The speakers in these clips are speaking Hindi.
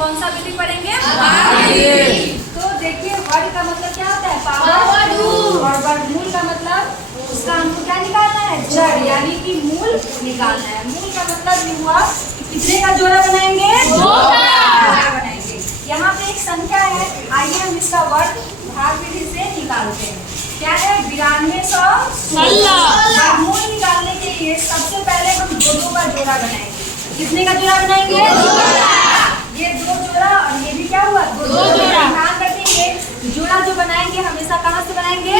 कौन सा विधि पढ़ेंगे? तो देखिए वर्ग का मतलब क्या होता है? पावर। और वर्गमूल का मतलब उसका हमको क्या निकालना है? जड़, यानी कि मूल निकालना है। मूल का मतलब ये हुआ कि कितने का जोड़ा बनाएंगे? बनाएंगे। यहाँ पे एक संख्या है, आइए हम इसका वर्ग भाग विधि से निकालते हैं। क्या है? 9216। वर्गमूल निकालने के लिए सबसे पहले हम दो का जोड़ा बनाएंगे। कितने का जोड़ा बनाएंगे? ये 2 जोड़ा और ये भी क्या हुआ? 2 जोड़ा। ध्यान रखेंगे जोड़ा जो बनाएंगे हमेशा कहाँ से बनाएंगे?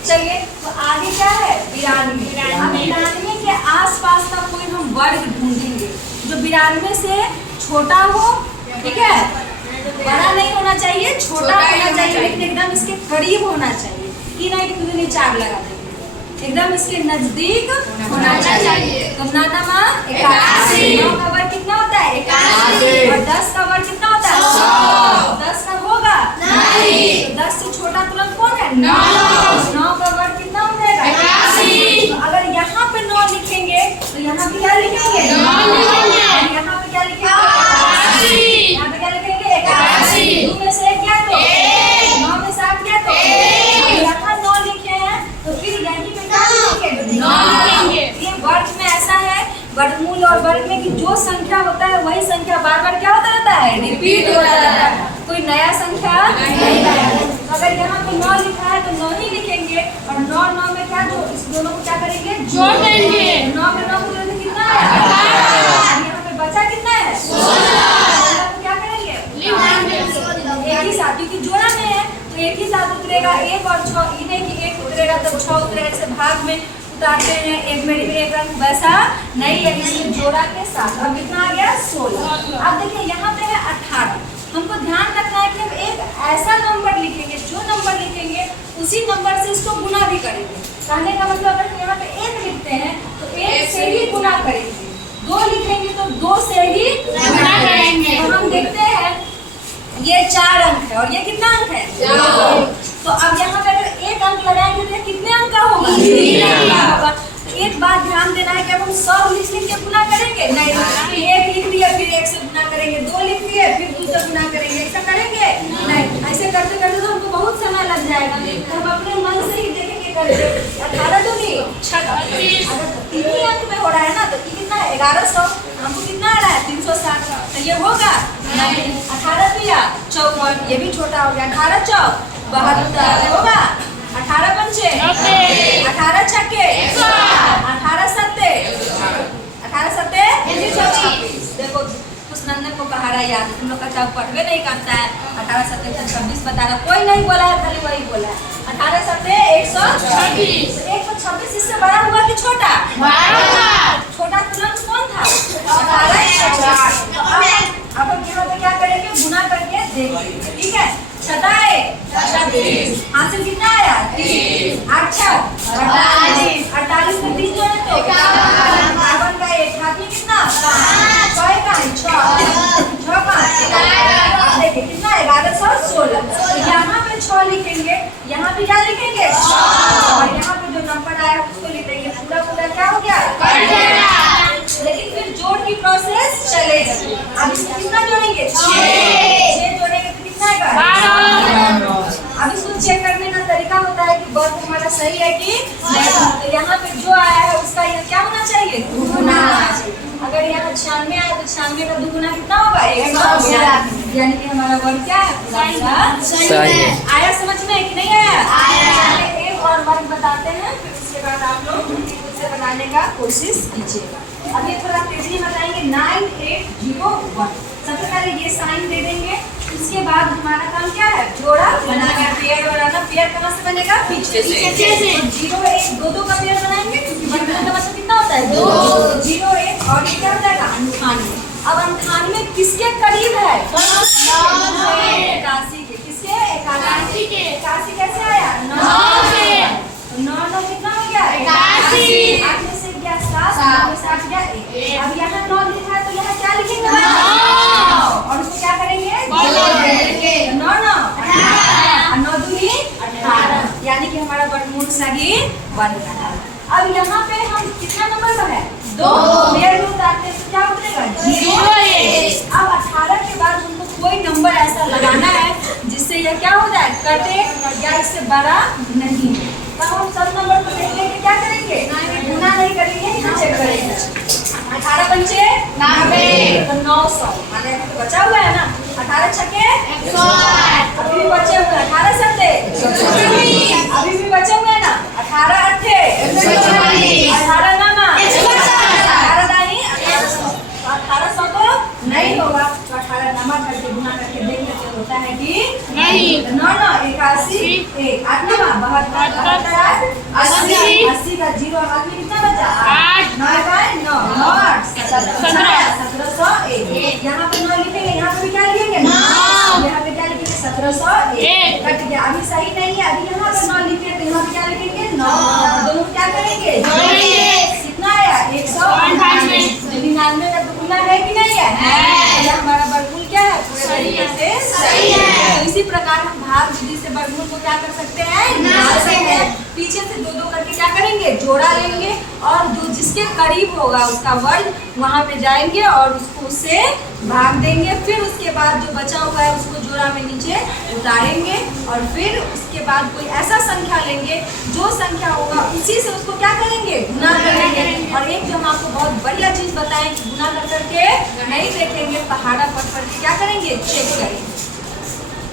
चलिए तो आगे क्या है? 92। अब 92 के आसपास का कोई हम वर्ग ढूंढेंगे जो 92 से छोटा हो, ठीक है? बड़ा नहीं होना चाहिए, छोटा होना चाहिए, लेकिन एकदम इसके करीब होना चाहिए कि नहीं कि तुमने नीचे आग लगा देंगे। एकदम इसके नजदीक होना चाहिए। तो 9 9 81। 9 का वर्ग कितना होता है? 81। और 10 का वर्ग कितना होता है? 100। 10 का होगा नहीं। तो 10 से छोटा तुरंत कौन है? 9। 9 का वर्ग कितना हो जाएगा? 81। तो अगर यहाँ पे 9 लिखेंगे तो यहाँ पे क्या लिखेंगे? 9 लिखेंगे। यहाँ पे क्या लिखेंगे? 81। यहाँ पे क्या लिखेंगे? 81। 2 में से 1 क्या तो 9 में से 8 क्या तो यहाँ 9 लिखे हैं तो फिर यहीं पे क्या लिखेंगे? 9 लिखेंगे। ये वर्ग में ऐसा है, वर्गमूल और वर्ग में कि जो संख्या होता है वही संख्या बार बार क्या होता रहता है? रिपीट होता रहता है, कोई नया संख्या नहीं आएगा। तो अगर यहाँ पे 9 लिखा है तो 9 ही लिखेंगे और 9 9 में क्या जो इस दोनों को क्या करेंगे? जोड़ देंगे। 9 में 9 को जोड़ने कितना है? 18। यहाँ पे बचा कितना है? 16। तो क्या करेंगे? एक ही साथ, क्योंकि जोड़ा में है तो एक ही साथ उतरेगा। 1 और 6 इन्हें कि 1 उतरेगा तो 6 उतरेगा, ऐसे भाग में उतारते हैं। एक में एक रंग वैसा नहीं है, इसलिए जोड़ा के साथ। अब कितना आ गया? 16। अब देखिए यहाँ पे है 18। हमको ध्यान रखना है कि हम एक ऐसा नंबर लिखेंगे, जो नंबर लिखेंगे उसी नंबर से इसको गुना भी करेंगे। कहने का मतलब अगर यहाँ पे 1 लिखते हैं तो 1 से ही गुना करेंगे। 2 लिखेंगे तो 2 से ही गुना करेंगे। तो हम देखते हैं ये 4 अंक है और ये कितना अंक है? 4। तो अब यहाँ पे अगर 1 अंक लगाएंगे तो कितने अंक का होगा? 3 अंक का होगा। तो एक बात ध्यान देना है कि अब हम 100 लिख के गुना करेंगे नहीं, 1 लिख दिया फिर 1 से गुना करेंगे, 2 लिख दिए फिर 2 से गुना करेंगे, ऐसा करेंगे नहीं। ऐसे करते करते तो हमको बहुत समय लग जाएगा। तो हम अपने मन से ही देखेंगे करके 18 तो नहीं 36। अगर 3 ही अंक में हो रहा है ना तो कितना है? 1100। हमको कितना आ रहा है? 360। तो ये होगा नहीं। 18 पिया 54, ये भी छोटा हो गया। 18 चौक 72 होगा। 18 पंचे 18 छक्के 18 सत्ते 18 सत्ते 126। देखो कुछ नंदन को पहाड़ा याद है, तुम लोग का चाव पढ़वे नहीं करता है। 18 सत्ते 126 बता रहा, कोई नहीं बोला है, खाली वही बोला है। 18 सत्ते 126। 126 इससे बड़ा हुआ कि छोटा? छोटा तुरंत कौन था? 18 126। अब हम यहाँ पे क्या करेंगे? गुना करके देखेंगे, ठीक है? 27 हासिल कितना आया? 3। 8 48। 48 में 3 जोड़े तो 51 का 1 हाथ में कितना? 5 6 का 6 6 5 देखिए कितना? 1116। यहाँ पे 6 लिखेंगे, यहाँ पे क्या लिखेंगे? 6 और यहाँ पे जो नंबर आया उसको लिखेंगे। पूरा पूरा क्या हो गया? लेकिन फिर जोड़ की प्रोसेस चलेगी। अब इसको कितना जोड़ेंगे? 6 जोड़ेंगे तो कितना आएगा? 12। अब इसको चेक करने का तरीका होता है कि वर्ग हमारा सही है कि नहीं। तो यहाँ पे जो आया है उसका यह क्या होना चाहिए? दुगुना होना चाहिए। अगर यहाँ 96 आया तो 96 का दुगुना कितना होगा? 100। यानी कि हमारा वर्ग क्या है? सही है। आया समझ में कि नहीं आया? एक और वर्ग बताते हैं, फिर उसके बाद आप लोग खुद से बनाने का कोशिश कीजिएगा। अब ये थोड़ा तेजी में बताएंगे। 9801। सबसे पहले ये साइन दे देंगे, उसके बाद हमारा काम क्या है? जोड़ा बनाना, पेयर बनाना। पेयर कहाँ से बनेगा? पीछे से। 0 1 2 2 का पेयर बनाएंगे, क्योंकि बनने का मतलब कितना होता है? 2 0 1 और ये क्या हो जाएगा? 98। अब 98 किसके करीब है? 81 के। किसके? 81 के। 81 कैसे आया? 9 से। 9 9 कितना हो गया? 81। 8 में से गया 7, 9 में से 8 गया 1। अब यहाँ 9 लिखा है तो यहाँ क्या लिखेंगे? 9 और उसको क्या करेंगे? 9 9 18 9 दूनी 18, यानी कि हमारा वर्गमूल सही बन रहा है। अब यहाँ पे हम कितना नंबर पर है? 2। पेड़ में उतारते हैं तो क्या उतरेगा? 0 1। अब 18 कोई नंबर ऐसा लगाना है जिससे यह क्या हो जाए, कटे या इससे बड़ा नहीं है। तब हम सब नंबर को देख लेंगे, क्या करेंगे, गुना नहीं करेंगे, यहाँ चेक करेंगे। 18 पंचे 90, तो 900 माने तो बचा हुआ है ना। 18 छक्के 108, अभी भी बचे हुए हैं। 18 सत्ते 124, अभी भी बचे हुए हैं ना। 18 अट्ठे 144, 18 नामा 18 दाई 1800। 1800 तो नहीं होगा, तो 18 नामा करके गुना करके देख लेते होता है कि नहीं। 9 9 81, 8 9 72, 80 का 0 हाथ में कितना बचा, 8 9 9 9 8 1701। यहाँ पे 9 लिखेंगे, यहाँ पे भी क्या लिखेंगे, यहाँ पे क्या लिखेंगे, 1701 कट गया। अभी सही नहीं है, अभी यहाँ पे 9 लिखे तो यहाँ पे क्या लिखेंगे, 9। दोनों क्या करेंगे, कितना आया, 199 का गुना है कि नहीं है, यह हमारा वर्गमूल क्या है, पूरे तरीके से सही है। तो इसी प्रकार हम भाग विधि से वर्गमूल को क्या कर सकते हैं, निकाल सकते हैं। पीछे से दो दो करके क्या करेंगे, जोड़ा लेंगे और जो जिसके करीब होगा उसका वर्ग वहां पे जाएंगे और उसको उससे भाग देंगे। फिर उसके बाद जो बचा हुआ है उसको जोड़ा में नीचे उतारेंगे और फिर उसके बाद कोई ऐसा संख्या लेंगे, जो संख्या होगा उसी से उसको क्या करेंगे, गुना करेंगे। और एक जो हम आपको बहुत बढ़िया चीज बताएं कि गुना कर करके नहीं देखेंगे, पहाड़ा पढ़ करके क्या करेंगे, चेक करेंगे।